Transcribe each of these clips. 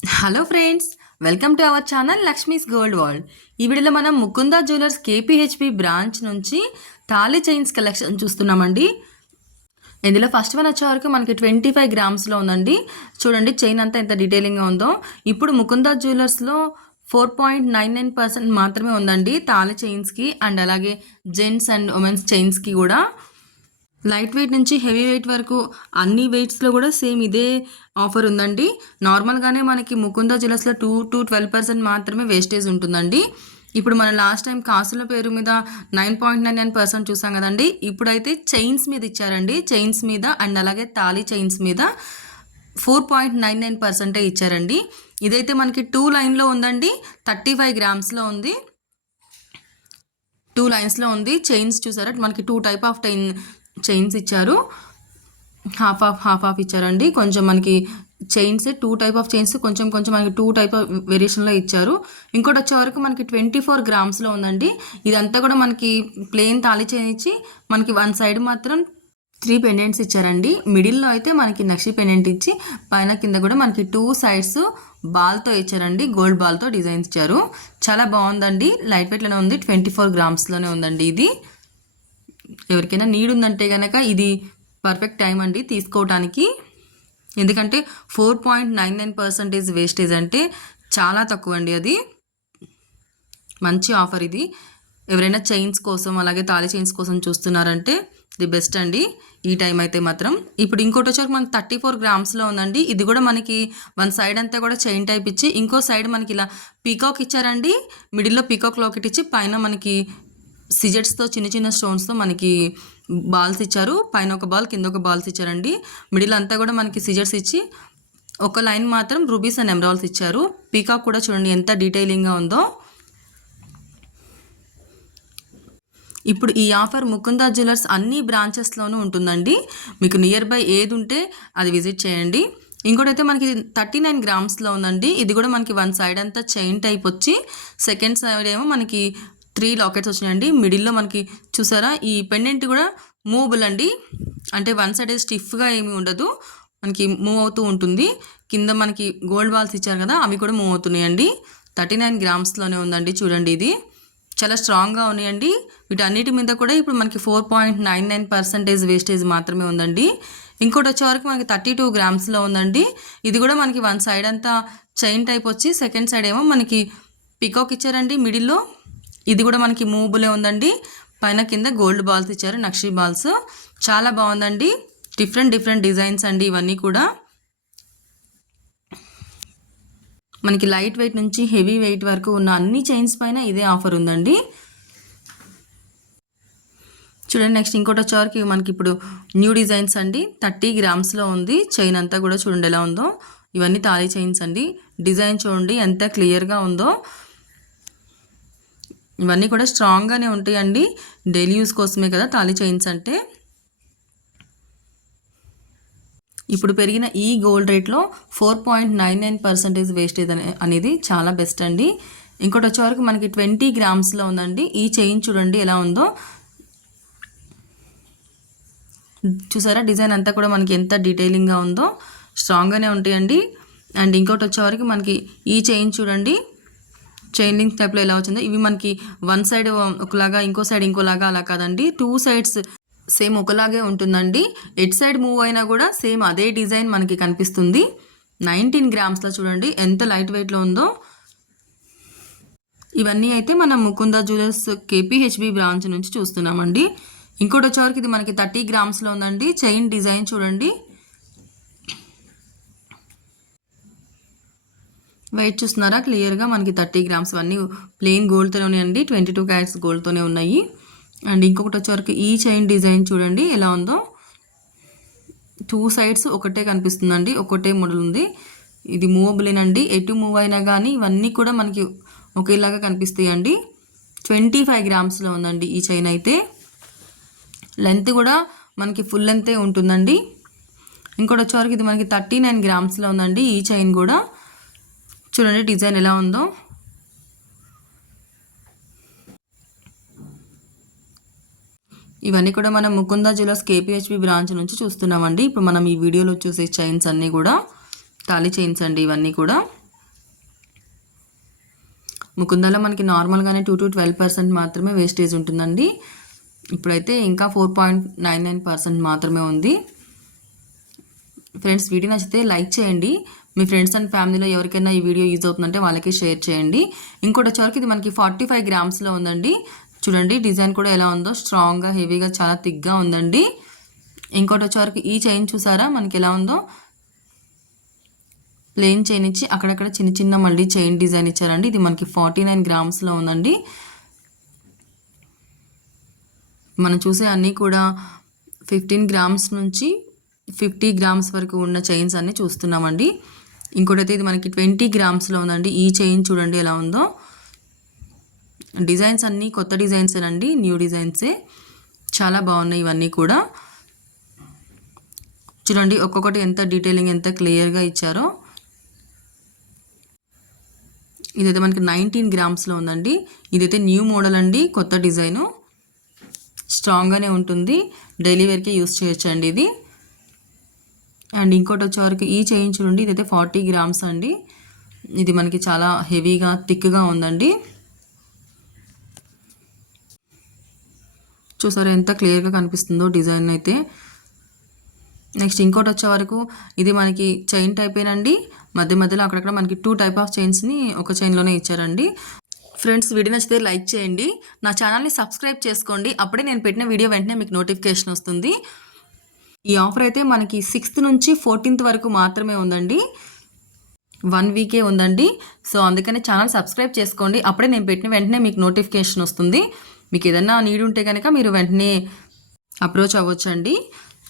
Hello friends, welcome to our channel Lakshmi's gold world. ఈ వీడియోలో మనం ముకుంద జ్యువెలర్స్ కేపీహెచ్పి బ్రాంచ్ నుంచి తాళి చైన్స్ కలెక్షన్ చూస్తున్నామండి. ఇందులో ఫస్ట్ వన్ వచ్చే వరకు మనకి 25 గ్రామ్స్లో ఉందండి. చూడండి చైన్ అంతా ఎంత డీటెయిలింగ్గా ఉందో. ఇప్పుడు ముకుంద జ్యువెలర్స్లో 4.99% మాత్రమే ఉందండి తాళి చైన్స్కి, అండ్ అలాగే జెంట్స్ అండ్ ఉమెన్స్ చైన్స్కి కూడా. లైట్ వెయిట్ నుంచి హెవీ వెయిట్ వరకు అన్ని వెయిట్స్లో కూడా సేమ్ ఇదే ఆఫర్ ఉందండి. నార్మల్గానే మనకి ముకుంద జ్యువెలర్స్లో 2 to 12% మాత్రమే వేస్టేజ్ ఉంటుందండి. ఇప్పుడు మనం లాస్ట్ టైం కాసుల పేరు మీద 9.99% చూసాం కదండి. ఇప్పుడైతే చైన్స్ మీద ఇచ్చారండి. చైన్స్ మీద అండ్ అలాగే తాళీ చైన్స్ మీద 4.99% ఇచ్చారండి. ఇదైతే మనకి 2 లైన్లో ఉందండి. 35 గ్రామ్స్లో ఉంది. 2 లైన్స్లో ఉంది. చైన్స్ చూసారా, మనకి 2 టైప్ ఆఫ్ చైన్స్ ఇచ్చారు. హాఫ్ ఆఫ్ ఇచ్చారండి. కొంచెం మనకి చైన్స్ 2 టైప్ ఆఫ్ చైన్స్ కొంచెం మనకి 2 టైప్ ఆఫ్ వేరియేషన్లో ఇచ్చారు. ఇంకోటి వచ్చే వరకు మనకి 24 గ్రామ్స్లో ఉందండి. ఇదంతా కూడా మనకి ప్లెయిన్ తాళి చైన్ ఇచ్చి మనకి వన్ సైడ్ మాత్రం 3 పెండెంట్స్ ఇచ్చారండి. మిడిల్లో అయితే మనకి నక్షి పెండెంట్ ఇచ్చి పైన కింద కూడా మనకి 2 సైడ్స్ బాల్తో ఇచ్చారండి. గోల్డ్ బాల్తో డిజైన్ ఇచ్చారు. చాలా బాగుందండి. లైట్ వెయిట్లోనే ఉంది. 24 గ్రామ్స్లోనే ఉందండి. ఇది ఎవరికైనా నీడ్ ఉందంటే కనుక ఇది పర్ఫెక్ట్ టైం అండి తీసుకోవటానికి. ఎందుకంటే 4.99% వేస్టేజ్ అంటే చాలా తక్కువ అండి. అది మంచి ఆఫర్. ఇది ఎవరైనా చైన్స్ కోసం అలాగే తాళి చైన్స్ కోసం చూస్తున్నారంటే ది బెస్ట్ అండి ఈ టైం అయితే మాత్రం. ఇప్పుడు ఇంకోటి వచ్చాక మనకి 34 గ్రామ్స్లో ఉందండి. ఇది కూడా మనకి వన్ సైడ్ అంతా కూడా చైన్ టైప్ ఇచ్చి ఇంకో సైడ్ మనకి ఇలా పీకాక్ ఇచ్చారండి. మిడిల్లో పీకాక్ లాకెట్ ఇచ్చి పైన మనకి సిజెట్స్తో చిన్న స్టోన్స్తో మనకి బాల్స్ ఇచ్చారు. పైన ఒక బాల్ కింద ఒక బాల్స్ ఇచ్చారండి. మిడిల్ అంతా కూడా మనకి సిజెట్స్ ఇచ్చి ఒక లైన్ మాత్రం రూబీస్ అండ్ ఎమరాల్స్ ఇచ్చారు. పీకాక్ కూడా చూడండి ఎంత డీటెయిలింగ్గా ఉందో. ఇప్పుడు ఈ ఆఫర్ ముకుంద జ్యువెలర్స్ అన్ని బ్రాంచెస్లోనూ ఉంటుందండి. మీకు నియర్ బై ఏది ఉంటే అది విజిట్ చేయండి. ఇంకోటైతే మనకి 39 గ్రామ్స్లో ఉందండి. ఇది కూడా మనకి వన్ సైడ్ అంతా చైన్ టైప్ వచ్చి సెకండ్ సైడ్ ఏమో మనకి 3 లాకెట్స్ వచ్చినాయండి. మిడిల్లో మనకి చూసారా ఈ పెండెంట్ కూడా మూవబుల్ అండి. అంటే వన్ సైడ్ స్టిఫ్గా ఏమీ ఉండదు, మనకి మూవ్ అవుతూ ఉంటుంది. కింద మనకి గోల్డ్ బాల్స్ ఇచ్చారు కదా, అవి కూడా మూవ్ అవుతున్నాయండి. 39 గ్రామ్స్లోనే ఉందండి. చూడండి ఇది చాలా స్ట్రాంగ్గా ఉన్నాయండి. వీటన్నిటి మీద కూడా ఇప్పుడు మనకి 4.99% వేస్టేజ్ మాత్రమే ఉందండి. ఇంకోటి వచ్చే వరకు మనకి 32 గ్రామ్స్లో ఉందండి. ఇది కూడా మనకి వన్ సైడ్ అంతా చైన్ టైప్ వచ్చి సెకండ్ సైడ్ ఏమో మనకి పికాక్ ఇచ్చారండి మిడిల్లో. ఇది కూడా మనకి మూవబులే ఉందండి. పైన కింద గోల్డ్ బాల్స్ ఇచ్చారు, నక్షి బాల్స్. చాలా బాగుందండి. డిఫరెంట్ డిజైన్స్ అండి ఇవన్నీ కూడా. మనకి లైట్ వెయిట్ నుంచి హెవీ వెయిట్ వరకు ఉన్న అన్ని చైన్స్ పైన ఇదే ఆఫర్ ఉందండి. చూడండి నెక్స్ట్ ఇంకోటి వచ్చేవరకు మనకి ఇప్పుడు న్యూ డిజైన్స్ అండి. 30 గ్రామ్స్లో ఉంది. చైన్ అంతా కూడా చూడండి ఎలా ఉందో. ఇవన్నీ తాళీ చైన్స్ అండి. డిజైన్ చూడండి ఎంత క్లియర్గా ఉందో. ఇవన్నీ కూడా స్ట్రాంగ్గానే ఉంటాయండి. డైలీ యూస్ కోసమే కదా తాళీ చైన్స్ అంటే. ఇప్పుడు పెరిగిన ఈ గోల్డ్ రేట్లో 4.99% వేస్టేజ్ అనేది చాలా బెస్ట్ అండి. ఇంకోటి వచ్చేవరకు మనకి 20 గ్రామ్స్లో ఉందండి. ఈ చైన్ చూడండి ఎలా ఉందో. చూసారా డిజైన్ అంతా కూడా మనకి ఎంత డీటెయిలింగ్గా ఉందో. స్ట్రాంగ్గానే ఉంటాయండి. అండ్ ఇంకోటి వచ్చేవరకు మనకి ఈ చైన్ చూడండి చైన్ లింక్ టైప్లో ఎలా వచ్చిందో. ఇవి మనకి వన్ సైడ్ ఒకలాగా ఇంకో సైడ్ ఇంకోలాగా అలా కాదండి. 2 సైడ్స్ సేమ్ ఒకలాగే ఉంటుందండి. ఎట్ సైడ్ మూవ్ అయినా కూడా సేమ్ అదే డిజైన్ మనకి కనిపిస్తుంది. 19 గ్రామ్స్లో చూడండి ఎంత లైట్ వెయిట్లో ఉందో. ఇవన్నీ అయితే మనం ముకుంద జ్యువెలర్స్ కేపీహెచ్బి బ్రాంచ్ నుంచి చూస్తున్నామండి. ఇంకోటి వచ్చేవరకు ఇది మనకి 30 గ్రామ్స్లో ఉందండి. చైన్ డిజైన్ చూడండి. వెయిట్ చూస్తున్నారా క్లియర్గా మనకి 30 గ్రామ్స్ అన్నీ ప్లెయిన్ గోల్డ్తోనే ఉన్నాయండి. 22 క్యారెట్స్ గోల్డ్తోనే ఉన్నాయి. అండ్ ఇంకొకటి వచ్చేవరకు ఈ చైన్ డిజైన్ చూడండి ఎలా ఉందో. 2 సైడ్స్ ఒకటే కనిపిస్తుందండి, ఒకటే మోడల్ ఉంది. ఇది మూవబులేనండి. ఎటు మూవ్ అయినా కానీ ఇవన్నీ కూడా మనకి ఒకేలాగా కనిపిస్తాయండి. 25 గ్రామ్స్లో ఉందండి ఈ చైన్ అయితే. లెంత్ కూడా మనకి ఫుల్ లెంతే ఉంటుందండి. ఇంకోటి వచ్చేవరకు ఇది మనకి 39 గ్రామ్స్లో ఉందండి. ఈ చైన్ కూడా చూడండి డిజైన్ ఎలా ఉందో. ఇవన్నీ కూడా మనం ముకుంద జ్యువెలర్స్ కేపీహెచ్బి బ్రాంచ్ నుంచి చూస్తున్నామండి. ఇప్పుడు మనం ఈ వీడియోలో చూసే చైన్స్ అన్నీ కూడా తాళి చైన్స్ అండి. ఇవన్నీ కూడా ముకుందాలో మనకి నార్మల్గానే 2 to 12% మాత్రమే వేస్టేజ్ ఉంటుందండి. ఇప్పుడైతే ఇంకా 4.99% మాత్రమే ఉంది. ఫ్రెండ్స్ వీడియో నచ్చితే లైక్ చేయండి. మీ ఫ్రెండ్స్ అండ్ ఫ్యామిలీలో ఎవరికైనా ఈ వీడియో యూజ్ అవుతుందంటే వాళ్ళకి షేర్ చేయండి. ఇంకోటి వచ్చేవరకు ఇది మనకి 45 గ్రామ్స్లో ఉందండి. చూడండి డిజైన్ కూడా ఎలా ఉందో, స్ట్రాంగ్గా హెవీగా చాలా థిక్గా ఉందండి. ఇంకోటి వచ్చేవరకు ఈ చైన్ చూసారా మనకి ఎలా ఉందో, ప్లెయిన్ చైన్ ఇచ్చి అక్కడక్కడ చిన్న చిన్న మళ్ళీ చైన్ డిజైన్ ఇచ్చారండి. ఇది మనకి 49 గ్రామ్స్లో ఉందండి. మనం చూసే అన్నీ కూడా 15 గ్రామ్స్ నుంచి 50 గ్రామ్స్ వరకు ఉన్న చైన్స్ అన్నీ చూస్తున్నామండి. ఇంకోటైతే ఇది మనకి 20 గ్రామ్స్లో ఉందండి. ఈ చైన్ చూడండి ఎలా ఉందో. డిజైన్స్ అన్నీ కొత్త డిజైన్సేనండి, న్యూ డిజైన్సే, చాలా బాగున్నాయి ఇవన్నీ కూడా. చూడండి ఒక్కొక్కటి ఎంత డీటెయిలింగ్ ఎంత క్లియర్గా ఇచ్చారో. ఇదైతే మనకి 19 గ్రామ్స్లో ఉందండి. ఇదైతే న్యూ మోడల్ అండి, కొత్త డిజైను, స్ట్రాంగ్గానే ఉంటుంది, డైలీ వేర్కి యూస్ చేయొచ్చండి ఇది. అండ్ ఇంకోటి వచ్చేవరకు ఈ చైన్ చూడండి, ఇదైతే 40 గ్రామ్స్ అండి. ఇది మనకి చాలా హెవీగా థిక్గా ఉందండి. చూసారా ఎంత క్లియర్గా కనిపిస్తుందో డిజైన్ అయితే. నెక్స్ట్ ఇంకోటి వచ్చే వరకు ఇది మనకి చైన్ టైపేనండి. మధ్య మధ్యలో అక్కడక్కడ మనకి 2 టైప్ ఆఫ్ చైన్స్ని ఒక చైన్లోనే ఇచ్చారండి. ఫ్రెండ్స్ వీడియో నచ్చితే లైక్ చేయండి, నా ఛానల్ని సబ్స్క్రైబ్ చేసుకోండి. అప్పుడే నేను పెట్టిన వీడియో వెంటనే మీకు నోటిఫికేషన్ వస్తుంది. ఈ ఆఫర్ అయితే మనకి 6th నుంచి 14th వరకు మాత్రమే ఉందండి, 1 వీకే ఉందండి. సో అందుకని ఛానల్ సబ్స్క్రైబ్ చేసుకోండి, అప్పుడే నేను పెట్టిన వెంటనే మీకు నోటిఫికేషన్ వస్తుంది. మీకు ఏదన్నా నీడ్ ఉంటే కనుక మీరు వెంటనే అప్రోచ్ అవ్వచ్చండి.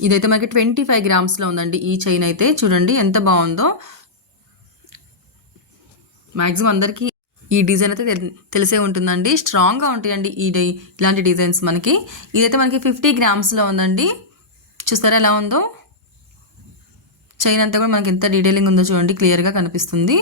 ఇదైతే మనకి 25 గ్రామ్స్లో ఉందండి. ఈ చైన్ అయితే చూడండి ఎంత బాగుందో. మ్యాక్సిమం అందరికీ ఈ డిజైన్ అయితే తెలిసే ఉంటుందండి, స్ట్రాంగ్గా ఉంటాయండి ఇలాంటి డిజైన్స్ మనకి. ఇదైతే మనకి 50 గ్రామ్స్లో ఉందండి. చూస్తారా ఎలా ఉందో, చైన్ అంతా కూడా మనకి ఎంత డీటెయిలింగ్ ఉందో చూడండి, క్లియర్గా కనిపిస్తుంది.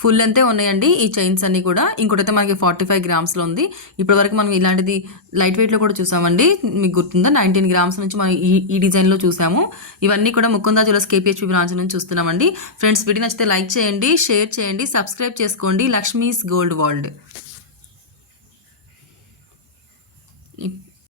ఫుల్ అంతే ఉన్నాయండి ఈ చైన్స్ అన్నీ కూడా. ఇంకోటైతే మనకి 45 గ్రామ్స్లో ఉంది. ఇప్పటివరకు మనం ఇలాంటిది లైట్ వెయిట్లో కూడా చూసామండి, మీకు గుర్తుందా, 19 గ్రామ్స్ నుంచి మనం ఈ డిజైన్లో చూసాము. ఇవన్నీ కూడా ముకుందా జ్యువెలర్స్ KPHP బ్రాంచ్ నుంచి చూస్తున్నామండి. ఫ్రెండ్స్ వీడియో నచ్చితే లైక్ చేయండి, షేర్ చేయండి, సబ్స్క్రైబ్ చేసుకోండి. Lakshmi's gold world.